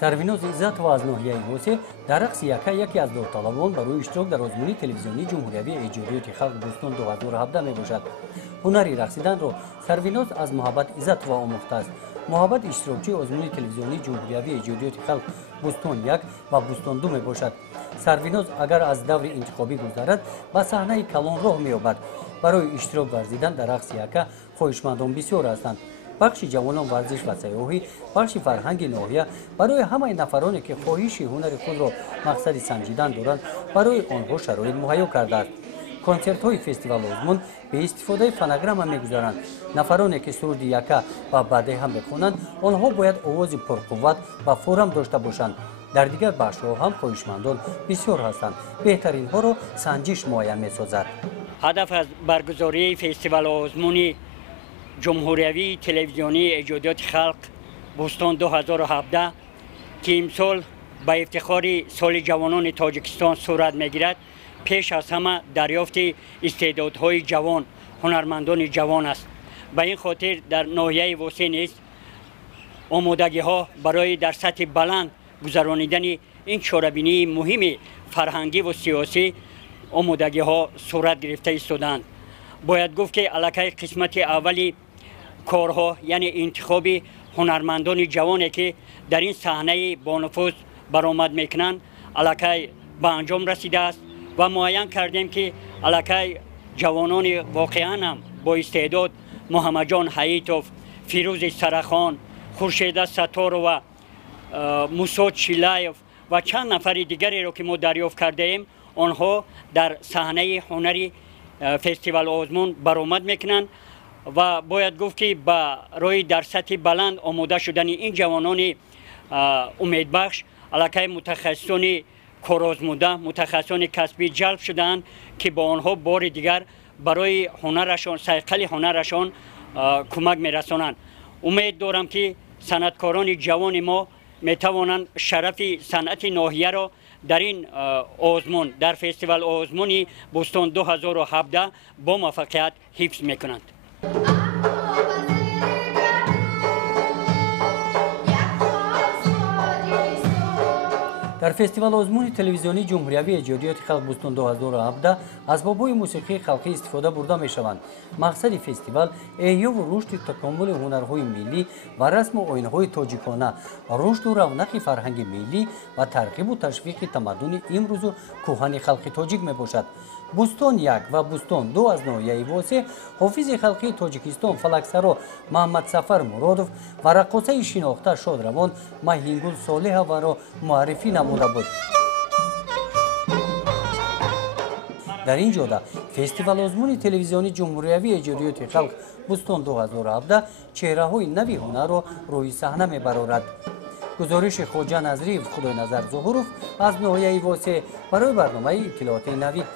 سرویناز عزت و از ناحیه واسه در رقص یکی از داوطلبان برای اشتراک در آزمون تلویزیونی جمهوری ایجادیات خلق بوستون 2017 می باشد. هنری رقصیدن را سرویناز از محبت عزت و آموخته است. محبت اشتراکچی آزمون تلویزیونی جمهوری ایجادیات خلق بوستون 1 و بوستون 2 می باشد. سرویناز اگر از دور انتخابی گذرد به صحنه کلان راه می‌یابد. برای اشتراک ورزیدن در رقص یکا خواهشمندان بسیار هستند. بخش جوانان ورزش و سیاحی، بخش فرهنگ ناحیه برای همه نفرانی که خواهش هنر خود را مقصد سنجیدن دارند برای آنها شرایط مهیا کرده است. کنسرت های فستیوال آزمون به استفاده فونوگرام می‌گذارند. نفرانی که سرود یکا و بعدی هم بخوانند آنها باید آواز پرقوت و فورم داشته باشند. در دیگر بخش‌ها هم خواهشمندان بسیار هستند. بهترین ها را سنجش معین می‌سازد. هدف از برگزاری فستیوال آزمون جمهوری تلویزیونی ایجادیات خلق بوستون 2017 که امسال به افتخار سال جوانان تاجیکستان صورت میگیرد، پیش از همه دریافت استعدادهای جوان، هنرمندان جوان است. به این خاطر در ناحیه واسه نیز آمادگی ها برای در سطح بلند گذرانیدن این چاره‌بینی مهم فرهنگی و سیاسی آمادگی ها صورت گرفته ایستادند. باید گفت که علاقه قسمت اولی کارها یعنی انتخاب هنرمندان جوانی که در این صحنه با نفوذ برآمد میکنند علاقه به انجام رسیده است و معین کردیم که علاقه جوانان واقعا هم با استعداد محمد جان حییتوف، فیروز سرخان، خورشید ستار و موسی چیلایف و چند نفر دیگری را که ما دریافت کرده ایم آنها در صحنه هنری فستیوال آزمون برآمد میکنند و باید گفت که برای در سطح بلند آماده شدن این جوانان امیدبخش علاقه متخصصان کارآزموده، متخصصان کسبی جلب شدند که با آنها بار دیگر برای هنرشان، صیقل هنرشان کمک میرسانند. امید دارم که صنعتکاران جوان ما میتوانند شرف صنعت ناحیه را در این آزمون، در فستیوال آزمون بوستون 2017 با موفقیت حفظ میکنند. در فستیوال آزمون تلویزیونی جمهوری ایجادیات خلق بوستون 2017 اسباب‌های موسیقی خلقی استفاده برده می‌شوند. مقصد فستیوال احیا و رشد تکامل هنرهای ملی و رسم و آیین‌های تاجیکانه، رشد و رونق فرهنگ ملی و ترغیب و تشویق تمدن امروز و کهن خلق تاجیک میباشد. بوستون 1 و بوستون 2 از ناحیه واسه حافظ خلقی تاجیکستان فلکسرا محمد سفر مرادوف و رقاصه شناخته شادروان ماهینگل صالح و را معرفی نموده بود. در این جاده فستیوال آزمون تلویزیونی جمهوری ایجادیات خلق بوستون 2017 چهره‌های نوی هنر را روی صحنه میبرد. گزارش خواجه نظری خدای نظر ظهوروف از ناحیه واسه برای برنامه اطلاعات نوید.